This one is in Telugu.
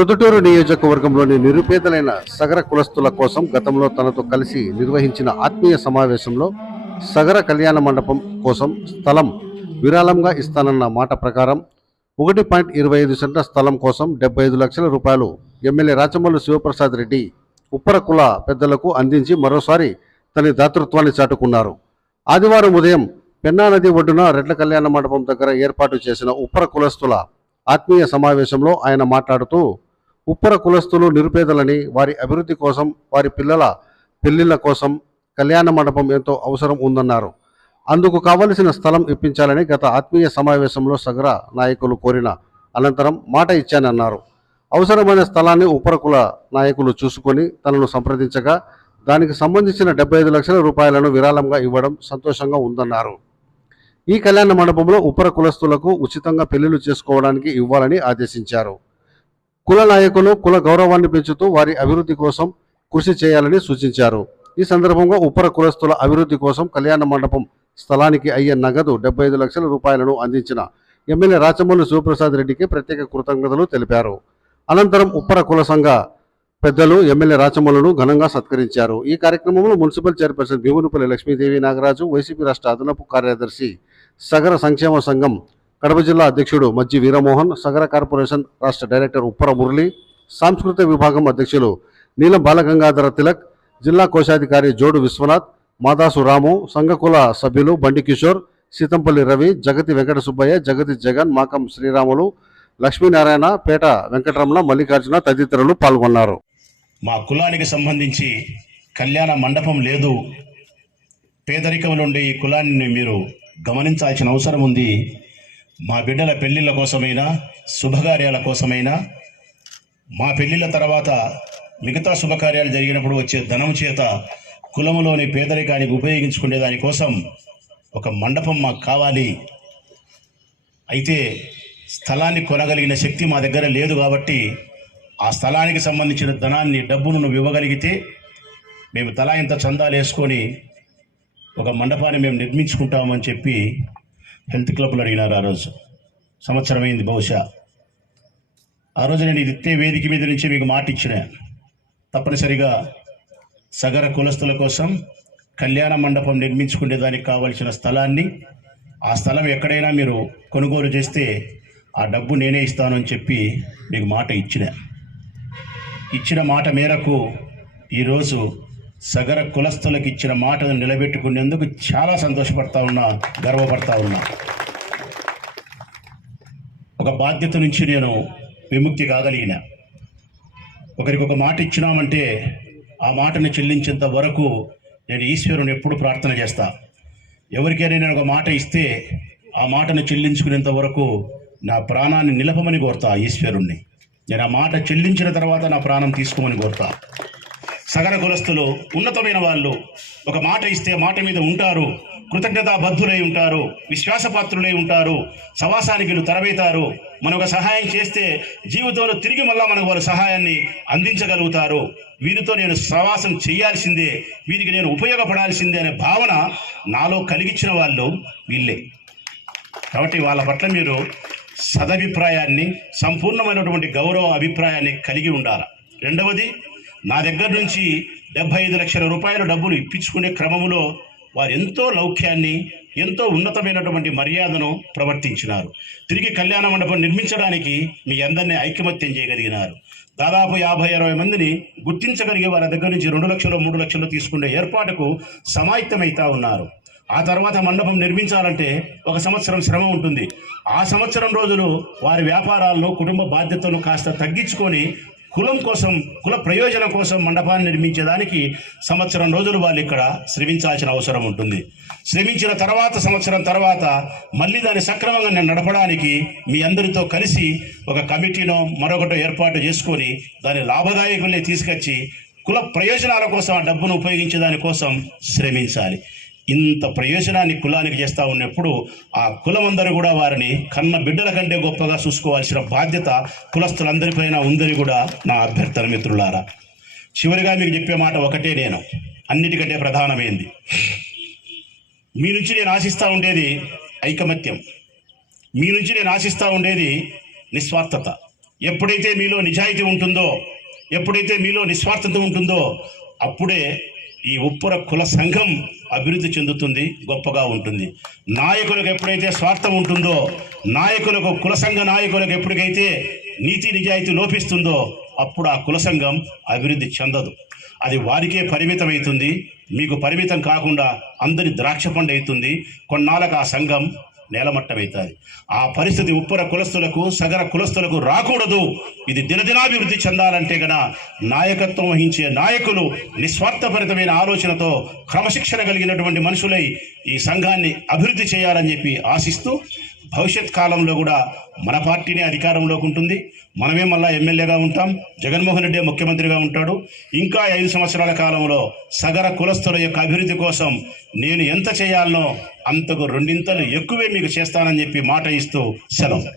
ప్రొద్దుటూరు నియోజకవర్గంలోని నిరుపేదలైన సగర కులస్తుల కోసం గతంలో తనతో కలిసి నిర్వహించిన ఆత్మీయ సమావేశంలో సగర కళ్యాణ మండపం కోసం స్థలం విరాళంగా ఇస్తానన్న మాట ప్రకారం ఒకటి పాయింట్ ఇరవై ఐదు సెంట్ల స్థలం కోసం డెబ్బై ఐదు లక్షల రూపాయలు ఎమ్మెల్యే రాచమల్లు శివప్రసాద్ రెడ్డి ఉప్పర కుల పెద్దలకు అందించి మరోసారి తన దాతృత్వాన్ని చాటుకున్నారు. ఆదివారం ఉదయం పెన్నా నది ఒడ్డున రెడ్ల కళ్యాణ మండపం దగ్గర ఏర్పాటు చేసిన ఉప్పర కులస్తుల ఆత్మీయ సమావేశంలో ఆయన మాట్లాడుతూ ఉప్పర కులస్తులు నిరుపేదలని వారి అభివృద్ధి కోసం వారి పిల్లల పెళ్ళిళ్ళ కోసం కళ్యాణ మండపం ఎంతో అవసరం ఉందన్నారు. అందుకు కావలసిన స్థలం ఇప్పించాలని గత ఆత్మీయ సమావేశంలో సగర నాయకులు కోరిన అనంతరం మాట ఇచ్చానన్నారు. అవసరమైన స్థలాన్ని ఉపర కుల నాయకులు చూసుకొని తనను సంప్రదించగా దానికి సంబంధించిన డెబ్బై ఐదు లక్షల రూపాయలను విరాళంగా ఇవ్వడం సంతోషంగా ఉందన్నారు. ఈ కళ్యాణ మండపంలో ఉపర కులస్తులకు ఉచితంగా పెళ్ళిళ్ళు చేసుకోవడానికి ఇవ్వాలని ఆదేశించారు. కుల నాయకులు కుల గౌరవాన్ని పెంచుతూ వారి అభివృద్ధి కోసం కృషి చేయాలని సూచించారు. ఈ సందర్భంగా ఉపర కులస్తుల అభివృద్ధి కోసం కళ్యాణ మండపం స్థలానికి అయ్యే నగదు డెబ్బై ఐదు లక్షల రూపాయలను అందించిన ఎమ్మెల్యే రాచమల్లు శివప్రసాద్ రెడ్డికి ప్రత్యేక కృతజ్ఞతలు తెలిపారు. అనంతరం ఉప్పర కుల సంఘ పెద్దలు ఎమ్మెల్యే రాచమల్లును ఘనంగా సత్కరించారు. ఈ కార్యక్రమంలో municipal chairperson Bheemunipalli Lakshmidevi Nagaraju YCP రాష్ట్ర అదనపు కార్యదర్శి సగర సంక్షేమ సంఘం కడప జిల్లా అధ్యక్షుడు మజ్జి వీరమోహన్ సగర కార్పొరేషన్ రాష్ట్ర డైరెక్టర్ ఉప్పర మురళి సాంస్కృతిక విభాగం అధ్యక్షులు నీలం బాలగంగాధర తిలక్ జిల్లా కోశాధికారి జోడు విశ్వనాథ్ మాదాసు రాము సంఘకుల సభ్యులు బండి కిషోర్ సీతంపల్లి రవి జగతి వెంకట సుబ్బయ్య జగతి జగన్ మాకం శ్రీరాములు లక్ష్మీనారాయణ పేట వెంకటరమణ మల్లికార్జున తదితరులు పాల్గొన్నారు. మా కులానికి సంబంధించి కళ్యాణ మండపం లేదు. పేదరికం నుండి ఈ కులాన్ని మీరు గమనించాల్సిన అవసరం ఉంది. మా బిడ్డల పెళ్ళిళ్ళ కోసమైనా శుభకార్యాల కోసమైనా మా పెళ్ళిళ్ళ తర్వాత మిగతా శుభకార్యాలు జరిగినప్పుడు వచ్చే ధనం చేత కులములోని పేదరికానికి ఉపయోగించుకునే దానికోసం ఒక మండపం మాకు కావాలి. అయితే స్థలాన్ని కొనగలిగిన శక్తి మా దగ్గర లేదు కాబట్టి ఆ స్థలానికి సంబంధించిన ధనాన్ని డబ్బును నువ్వు ఇవ్వగలిగితే మేము తలా ఇంత చందాలు వేసుకొని ఒక మండపాన్ని మేము నిర్మించుకుంటామని చెప్పి హెల్త్ క్లబ్లు అడిగినారు ఆ రోజు. సంవత్సరం అయింది బహుశా. ఆ రోజు నేను ఇది వేదిక మీద నుంచి మీకు మాట ఇచ్చిన. తప్పనిసరిగా సగర కులస్తుల కోసం కళ్యాణ మండపం నిర్మించుకునే దానికి కావలసిన స్థలాన్ని ఆ స్థలం ఎక్కడైనా మీరు కొనుగోలు చేస్తే ఆ డబ్బు నేనే ఇస్తాను అని చెప్పి మీకు మాట ఇచ్చిన. ఇచ్చిన మాట మేరకు ఈరోజు సగర కులస్తులకు ఇచ్చిన మాటను నిలబెట్టుకునేందుకు చాలా సంతోషపడతా ఉన్నా గర్వపడతా ఉన్నా. ఒక బాధ్యత నుంచి నేను విముక్తి కాగలిగిన. ఒకరికి ఒక మాట ఇచ్చినామంటే ఆ మాటను చెల్లించేంత వరకు నేను ఈశ్వరుని ఎప్పుడు ప్రార్థన చేస్తా. ఎవరికైనా నేను ఒక మాట ఇస్తే ఆ మాటను చెల్లించుకునేంత వరకు నా ప్రాణాన్ని నిలపమని కోరుతా ఈశ్వరుణ్ణి. నేను ఆ మాట చెల్లించిన తర్వాత నా ప్రాణం తీసుకోమని కోరుతా. సగర కులస్తులు ఉన్నతమైన వాళ్ళు ఒక మాట ఇస్తే మాట మీద ఉంటారు కృతజ్ఞతాబద్ధులై ఉంటారు విశ్వాసపాత్రులై ఉంటారు సవాసానికి వీళ్ళు తరవేతారు మనం ఒక సహాయం చేస్తే జీవితంలో తిరిగి మళ్ళా మనకు వారు సహాయాన్ని అందించగలుగుతారు. వీరితో నేను సవాసం చేయాల్సిందే వీరికి నేను ఉపయోగపడాల్సిందే అనే భావన నాలో కలిగించిన వాళ్ళు వీళ్ళే. కాబట్టి వాళ్ళ పట్ల మీరు సదభిప్రాయాన్ని సంపూర్ణమైనటువంటి గౌరవ అభిప్రాయాన్ని కలిగి ఉండాలి. రెండవది నా దగ్గర నుంచి డెబ్బై ఐదు లక్షల రూపాయల డబ్బులు ఇప్పించుకునే క్రమంలో వారు ఎంతో లౌక్యాన్ని ఎంతో ఉన్నతమైనటువంటి మర్యాదను ప్రవర్తించినారు. తిరిగి కళ్యాణ మండపం నిర్మించడానికి మీ అందరినీ ఐకమత్యం చేయగలిగినారు. దాదాపు యాభై అరవై మందిని గుర్తించగలిగే వారి దగ్గర నుంచి రెండు లక్షలు మూడు లక్షలు తీసుకునే ఏర్పాటుకు సమాయత్తమైతా ఉన్నారు. ఆ తర్వాత మండపం నిర్మించాలంటే ఒక సంవత్సరం శ్రమ ఉంటుంది. ఆ సంవత్సరం రోజులు వారి వ్యాపారాలను కుటుంబ బాధ్యతలను కాస్త తగ్గించుకొని కులం కోసం కుల ప్రయోజనం కోసం మండపాన్ని నిర్మించేదానికి సంవత్సరం రోజులు వాళ్ళు ఇక్కడ శ్రమించాల్సిన అవసరం ఉంటుంది. శ్రమించిన తర్వాత సంవత్సరం తర్వాత మళ్ళీ దాన్ని సక్రమంగా నేను నడపడానికి మీ అందరితో కలిసి ఒక కమిటీనో మరొకటో ఏర్పాటు చేసుకొని దాన్ని లాభదాయకుల్ని తీసుకొచ్చి కుల ప్రయోజనాల కోసం ఆ డబ్బును ఉపయోగించే దానికోసం శ్రమించాలి. ఇంత ప్రయోజనాన్ని కులానికి చేస్తూ ఉన్నప్పుడు ఆ కులమందరూ కూడా వారిని కన్న బిడ్డల కంటే గొప్పగా చూసుకోవాల్సిన బాధ్యత కులస్తులందరిపైన ఉందని కూడా నా అభ్యర్థన మిత్రులారా. చివరిగా మీకు చెప్పే మాట ఒకటే నేను. అన్నిటికంటే ప్రధానమైంది. మీ నుంచి నేను ఆశిస్తూ ఉండేది ఐకమత్యం. మీ నుంచి నేను ఆశిస్తూ ఉండేది నిస్వార్థత. ఎప్పుడైతే మీలో నిజాయితీ ఉంటుందో ఎప్పుడైతే మీలో నిస్వార్థత ఉంటుందో అప్పుడే ఈ ఉప్పుర కుల సంఘం అభివృద్ధి చెందుతుంది గొప్పగా ఉంటుంది. నాయకులకు ఎప్పుడైతే స్వార్థం ఉంటుందో నాయకులకు కుల సంఘ నాయకులకు ఎప్పటికైతే నీతి నిజాయితీ లోపిస్తుందో అప్పుడు ఆ కుల సంఘం అభివృద్ధి చెందదు. అది వారికే పరిమితమవుతుంది. మీకు పరిమితం కాకుండా అందరి ద్రాక్ష పండు అవుతుంది. కొన్నాళ్ళకు ఆ సంఘం నేలమట్టమవుతుంది ఆ పరిస్థితి ఉప్పర కులస్తులకు సగర కులస్తులకు రాకూడదు. ఇది దినదినాభివృద్ధి చెందాలంటే గన నాయకత్వం వహించే నాయకులు నిస్వార్థభరితమైన ఆలోచనతో క్రమశిక్షణ కలిగినటువంటి మనుషులై ఈ సంఘాన్ని అభివృద్ధి చేయాలని చెప్పి ఆశిస్తూ భవిష్యత్ కాలంలో కూడా మన పార్టీనే అధికారంలోకి ఉంటుంది. మనమే మళ్ళా ఎమ్మెల్యేగా ఉంటాం. జగన్మోహన్ రెడ్డి ముఖ్యమంత్రిగా ఉంటాడు. ఇంకా ఐదు సంవత్సరాల కాలంలో సగర కులస్తుల యొక్క అభివృద్ధి కోసం నేను ఎంత చేయాలనో అంతకు రెండింతలు ఎక్కువే మీకు చేస్తానని చెప్పి మాట ఇస్తూ సెలవు.